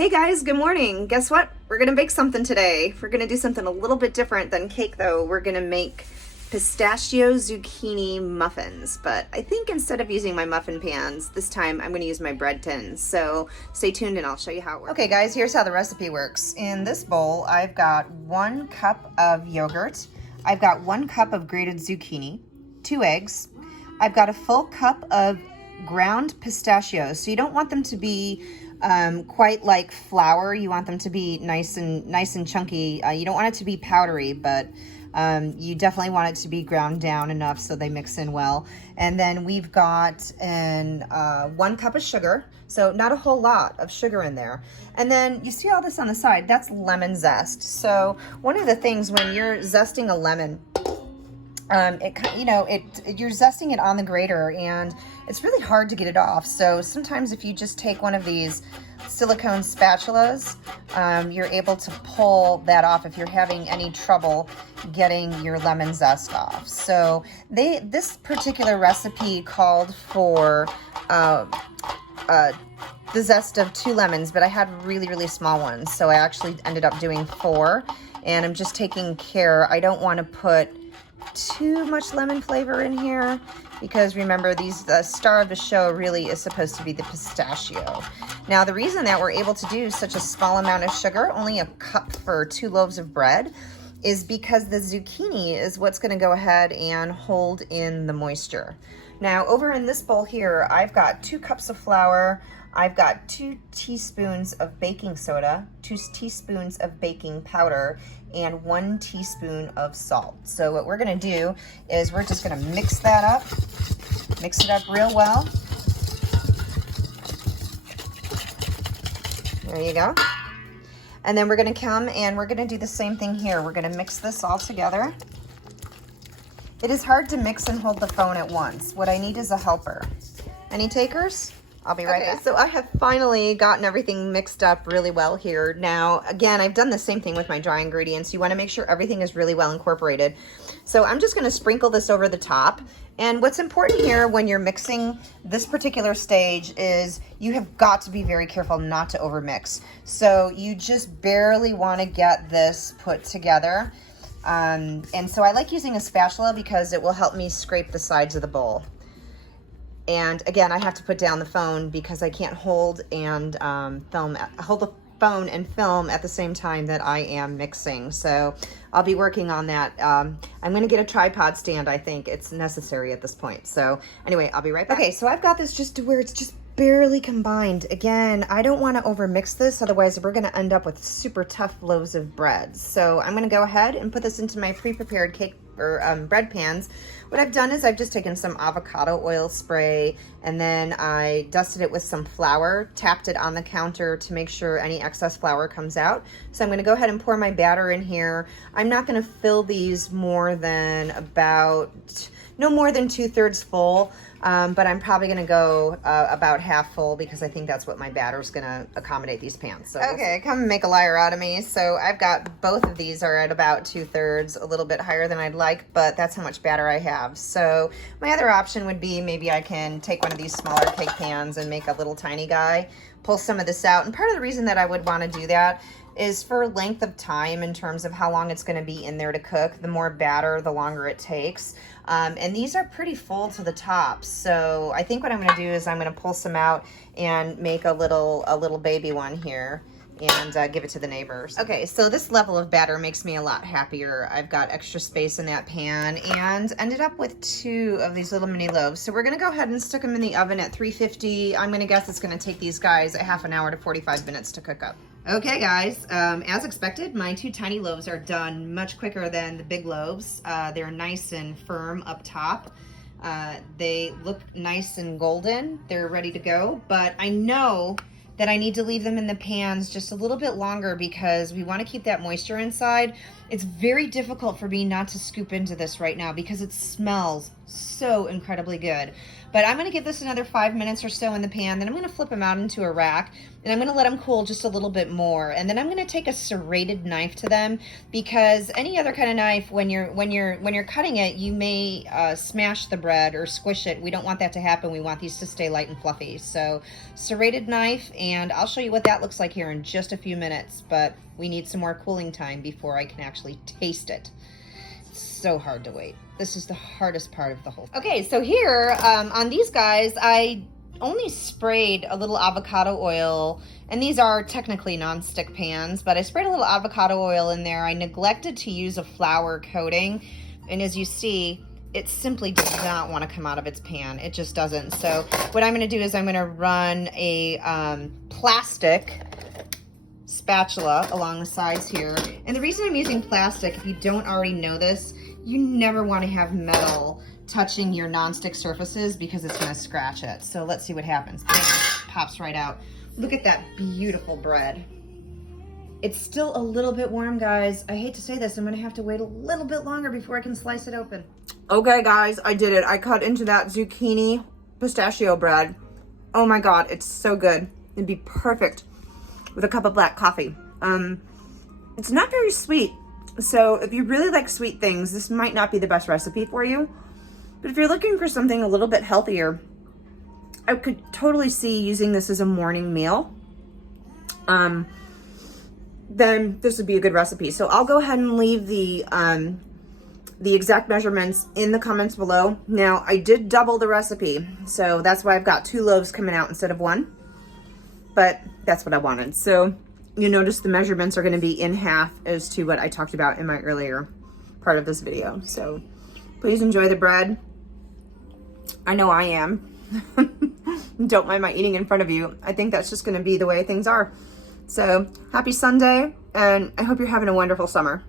Hey guys, good morning. Guess what? We're gonna bake something today. We're gonna do something a little bit different than cake though. We're gonna make pistachio zucchini muffins, but I think instead of using my muffin pans, this time I'm gonna use my bread tins. So stay tuned and I'll show you how it works. Okay guys, here's how the recipe works. In this bowl, I've got 1 cup of yogurt. I've got 1 cup of grated zucchini, 2 eggs. I've got a full cup of ground pistachios. So you don't want them to be quite like flour. You want them to be nice and chunky. You don't want it to be powdery, but you definitely want it to be ground down enough so they mix in well. And then we've got 1 cup of sugar, so not a whole lot of sugar in there. And then you see all this on the side, that's lemon zest. So one of the things when you're zesting a lemon, you're zesting it on the grater and it's really hard to get it off. So sometimes if you just take one of these silicone spatulas, you're able to pull that off if you're having any trouble getting your lemon zest off. So this particular recipe called for the zest of 2 lemons, but I had really small ones. So I actually ended up doing 4, and I'm just taking care. I don't want to put too much lemon flavor in here because remember the star of the show really is supposed to be the pistachio. Now the reason that we're able to do such a small amount of sugar, only a cup for 2 loaves of bread, is because the zucchini is what's going to go ahead and hold in the moisture. Now over in this bowl here, I've got 2 cups of flour. I've got 2 teaspoons of baking soda, 2 teaspoons of baking powder, and 1 teaspoon of salt. So what we're gonna do is we're just gonna mix that up, mix it up real well. There you go. And then we're gonna come and we're gonna do the same thing here. We're gonna mix this all together. It is hard to mix and hold the phone at once. What I need is a helper. Any takers? I'll be right back. So I have finally gotten everything mixed up really well here. Now, again, I've done the same thing with my dry ingredients. You want to make sure everything is really well incorporated. So I'm just going to sprinkle this over the top. And what's important here when you're mixing this particular stage is you have got to be very careful not to overmix. So you just barely want to get this put together. And so I like using a spatula because it will help me scrape the sides of the bowl. And again, I have to put down the phone because I can't hold and hold the phone and film at the same time that I am mixing. So I'll be working on that. I'm going to get a tripod stand. I think it's necessary at this point. So anyway, I'll be right back. Okay, so I've got this just to where it's just barely combined. Again, I don't want to overmix this, otherwise we're going to end up with super tough loaves of bread. So I'm going to go ahead and put this into my pre-prepared cake or bread pans. What I've done is I've just taken some avocado oil spray and then I dusted it with some flour, tapped it on the counter to make sure any excess flour comes out. So I'm going to go ahead and pour my batter in here. I'm not going to fill these more than no more than 2/3 full, but I'm probably going to go about half full because I think that's what my batter is going to accommodate these pans. So okay, come make a liar out of me. So I've got both of these are at about 2/3, a little bit higher than I'd like, but that's how much batter I have. So my other option would be maybe I can take one of these smaller cake pans and make a little tiny guy, pull some of this out. And part of the reason that I would want to do that is for length of time in terms of how long it's going to be in there to cook. The more batter, the longer it takes. And these are pretty full to the top. So I think what I'm going to do is I'm going to pull some out and make a little baby one here and give it to the neighbors. Okay, so this level of batter makes me a lot happier. I've got extra space in that pan and ended up with 2 of these little mini loaves. So we're gonna go ahead and stick them in the oven at 350. I'm gonna guess it's gonna take these guys a half an hour to 45 minutes to cook up. Okay guys, as expected, my 2 tiny loaves are done much quicker than the big loaves. They're nice and firm up top. They look nice and golden. They're ready to go, but I know that I need to leave them in the pans just a little bit longer because we want to keep that moisture inside. It's very difficult for me not to scoop into this right now because it smells so incredibly good. But I'm gonna give this another 5 minutes or so in the pan, then I'm gonna flip them out into a rack, and I'm gonna let them cool just a little bit more. And then I'm gonna take a serrated knife to them, because any other kind of knife, when you're cutting it, you may smash the bread or squish it. We don't want that to happen. We want these to stay light and fluffy. So serrated knife, and I'll show you what that looks like here in just a few minutes, but we need some more cooling time before I can actually taste it. It's so hard to wait. This is the hardest part of the whole thing. Okay, so here on these guys, I only sprayed a little avocado oil, and these are technically non-stick pans, but I sprayed a little avocado oil in there. I neglected to use a flour coating, and as you see, it simply does not want to come out of its pan. It just doesn't. So what I'm going to do is I'm going to run a plastic spatula along the sides here. And the reason I'm using plastic, if you don't already know this, you never want to have metal touching your nonstick surfaces because it's going to scratch it. So let's see what happens. Bam, pops right out. Look at that beautiful bread. It's still a little bit warm, guys. I hate to say this, I'm going to have to wait a little bit longer before I can slice it open. Okay, guys, I did it. I cut into that zucchini pistachio bread. Oh my God, it's so good. It'd be perfect with a cup of black coffee. It's not very sweet, so if you really like sweet things, this might not be the best recipe for you. But if you're looking for something a little bit healthier, I could totally see using this as a morning meal. Then this would be a good recipe. So I'll go ahead and leave the exact measurements in the comments below. Now, I did double the recipe, so that's why I've got 2 loaves coming out instead of 1. But that's what I wanted. So you notice the measurements are going to be in half as to what I talked about in my earlier part of this video. So please enjoy the bread. I know I am. Don't mind my eating in front of you. I think that's just going to be the way things are. So happy Sunday, and I hope you're having a wonderful summer.